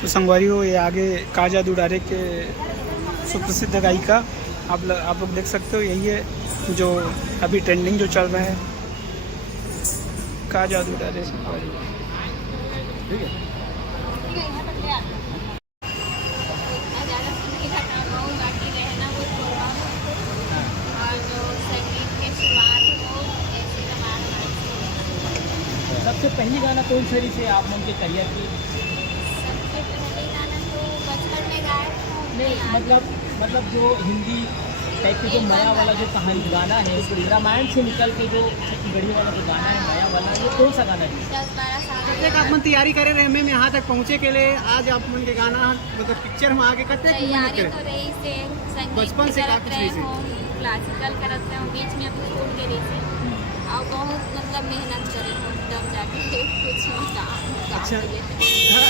तो संगवारी हो, ये आगे काजा दुडारे के सुप्रसिद्ध गायिका आप लोग देख सकते हो, यही है जो अभी ट्रेंडिंग जो चल रहा है, काजा दुडारे संगवारी। ठीक है। सबसे पहली गाना कौन सी से आप उनके करियर की? सबसे पहले गाना तो बचपन में गाया था। नहीं मतलब जो हिंदी टाइप के जो नया वाला जो कहानी गाना है, रामायण से निकल के जो छत्तीसगढ़ी वाला जो गाना है नया वाला, ये कौन सा गाना है? 10-12 साल कतेक आप मन तैयारी करे रहे हम यहाँ तक पहुँचे के लिए, आज आप मन के गाना मतलब पिक्चर में आगे कतेक मेहनत तैयारी करे? तो रही से संगीत बचपन से करत का रहे कुछ हो, क्लासिकल करत रहे हो, बीच में अपने छोड़ के रही से और बहुत मतलब मेहनत करे हो तब जाके कुछ अच्छा,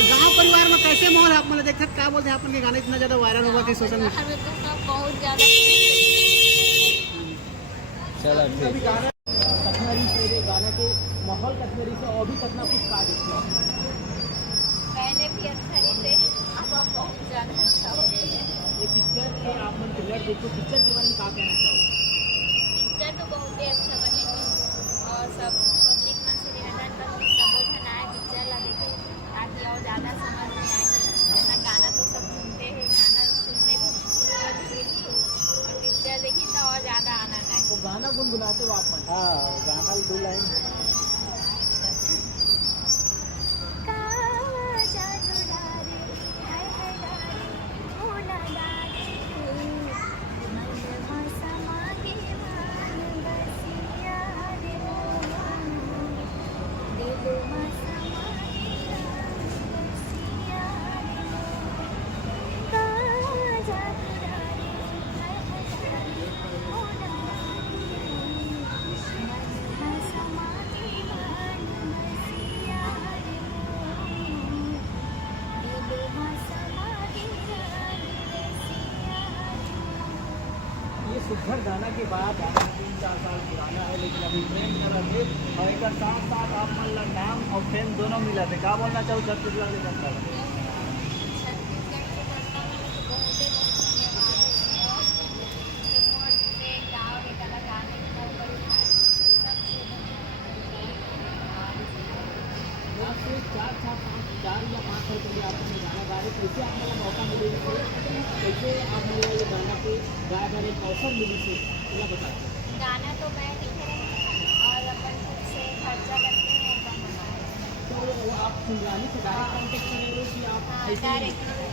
गाँव परिवार में कैसे माहौल आप मतलब देखते क्या बोलते हैं अपन के गाना इतना ज़्यादा वायरल हुआ कि सोशल मीडिया? में तो सब बहुत ज़्यादा चलो ठीक। गाना कठनारी से गाना के माहौल कठनारी से और भी कितना कुछ काज है? पहले भी अच्छा नहीं थे, अब बहुत ज़्यादा अच्छा हो गया है। ये पिक्चर के आप मन ट्रेलर देखो, पिक्चर के बारे में क्या कहना चाहोगे? पिक्चर तो बहुत ही अच्छा बनेगी और सब पब्लिक में से निवेदन करती सबो जन आए पिक्चर ला देखे ताकि और ज़्यादा समझ में आए। वरना गाना तो सब सुनते हैं, गाना सुनने को शुरू और पिक्चर देखी तो और ज़्यादा आनंद आए। वो गाना गुनगुनाते हो आप मन? हाँ, गाना 2 लाइन। ये सुघर गाना के बाद गाना 3-4 साल पुराना है, लेकिन अभी ट्रेंड कर रहे थे और एक साथ साथ आप मन ला नाम और फेम दोनों मिला थे। क्या बोलना चाहो छत्तीसगढ़ के जनता को? छत्तीसगढ़ के जनता में तो बहुत ही धन्यवाद जो मोर से गाँव के कला गाने के ऊपर उठाए सबसे आपसे 4 या 5 साल पहले आप गाना गा रहे, कैसे आपको मौका मिलेगा, कैसे आप ये गाना पे गाय बार एक अवसर मिली से क्या बताएं? गाना तो मैं लिख रही हूँ और अपन खुद से खर्चा करते हैं एकदम बनाए। तो वो आप सिंगानी से डायरेक्ट कॉन्टेक्ट करेंगे कि आप हाँ ऐसे ही? डायरेक्ट